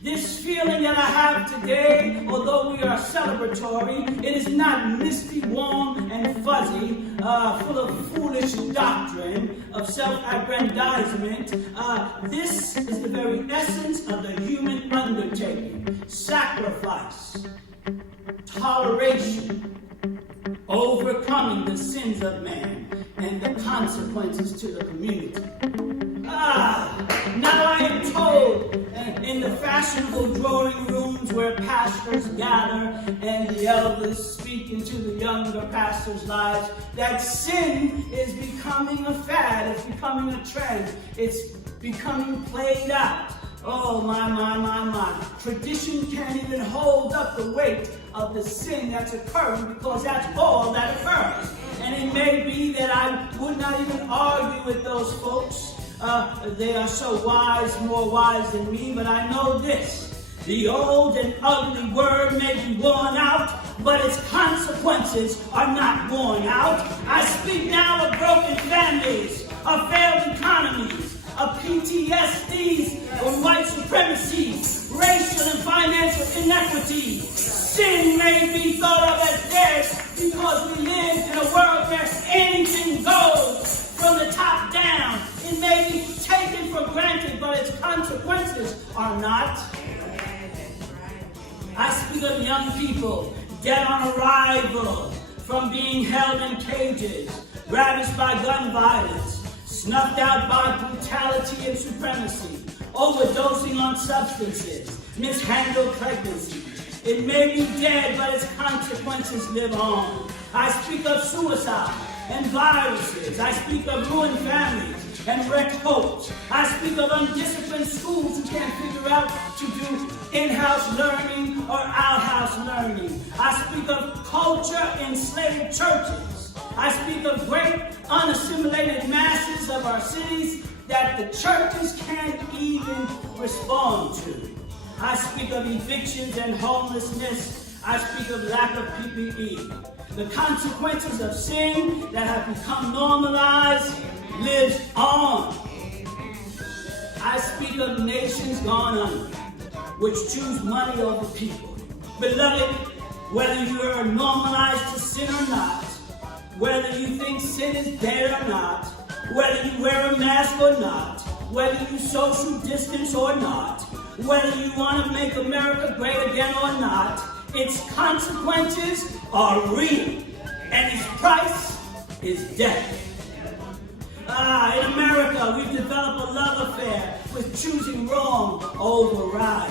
This feeling that I have today, although we are celebratory, it is not misty, warm, and fuzzy, full of foolish doctrine, of self-aggrandizement. This is the very essence of the human undertaking. Sacrifice, toleration, overcoming the sins of man and the consequences to the community. Now I am told in the fashionable drawing rooms where pastors gather and the elders speak into the younger pastors' lives that sin is becoming a fad, it's becoming a trend, it's becoming played out. Oh my. Tradition can't even hold up the weight of the sin that's occurring because that's all that occurs. And it may be that I would not even argue with those folks. They are so wise, more wise than me, but I know this. The old and ugly word may be worn out, but its consequences are not worn out. I speak now of broken families, of failed economies, of PTSDs, of white supremacy, racial and financial inequity. Sin may be thought of as dead because we live in a world where anything goes from the top down. It may be taken for granted, but its consequences are not. I speak of young people dead on arrival from being held in cages, ravaged by gun violence, snuffed out by brutality and supremacy, overdosing on substances, mishandled pregnancies. It may be dead, but its consequences live on. I speak of suicide and viruses. I speak of ruined families and wrecked hopes. I speak of undisciplined schools who can't figure out to do in-house learning or out-house learning. I speak of culture-enslaved churches. I speak of great unassimilated masses of our cities that the churches can't even respond to. I speak of evictions and homelessness. I speak of lack of PPE. The consequences of sin that have become normalized lives on. I speak of nations gone under, which choose money over people. Beloved, whether you are normalized to sin or not, whether you think sin is dead or not, whether you wear a mask or not, whether you social distance or not, whether you want to make America great again or not, its consequences are real, and its price is death. In America, we've developed a love affair with choosing wrong over right.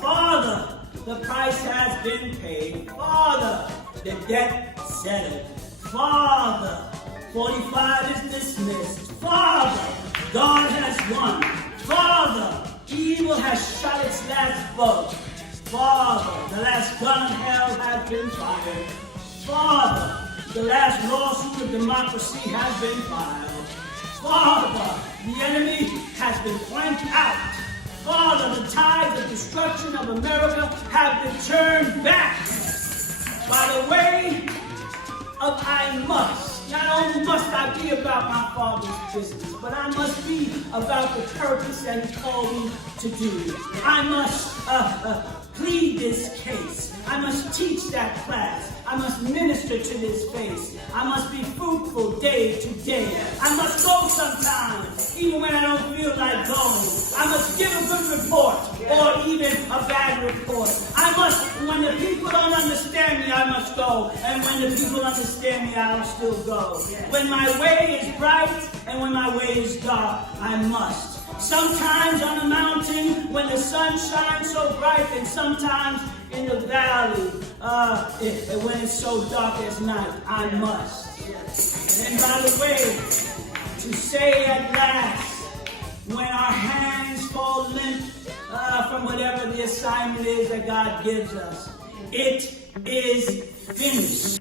Father, the price has been paid. Father, the debt settled. Father, 45 is dismissed. Father, God has won. Father, evil has shot its last bolt. Father, the last gun of hell has been fired. Father, the last lawsuit of democracy has been filed. Father, the enemy has been flanked out. Father, the tides of destruction of America have been turned back. By the way of I must. Not only must I be about my Father's business, but I must be about the purpose that He called me to do. I must plead this case. I must teach that class. I must minister to this face. I must be fruitful day to day. I must go sometimes, even when I don't feel like going. I must give a good report or even a bad report. I must, when the people don't understand me, I must go. And when the people understand me, I will still go. When my way is bright and when my way is dark, I must. Sometimes on the mountain when the sun shines so bright, and sometimes in the valley when it's so dark as night, I must. And by the way, to say at last, when our hands fall limp from whatever the assignment is that God gives us, it is finished.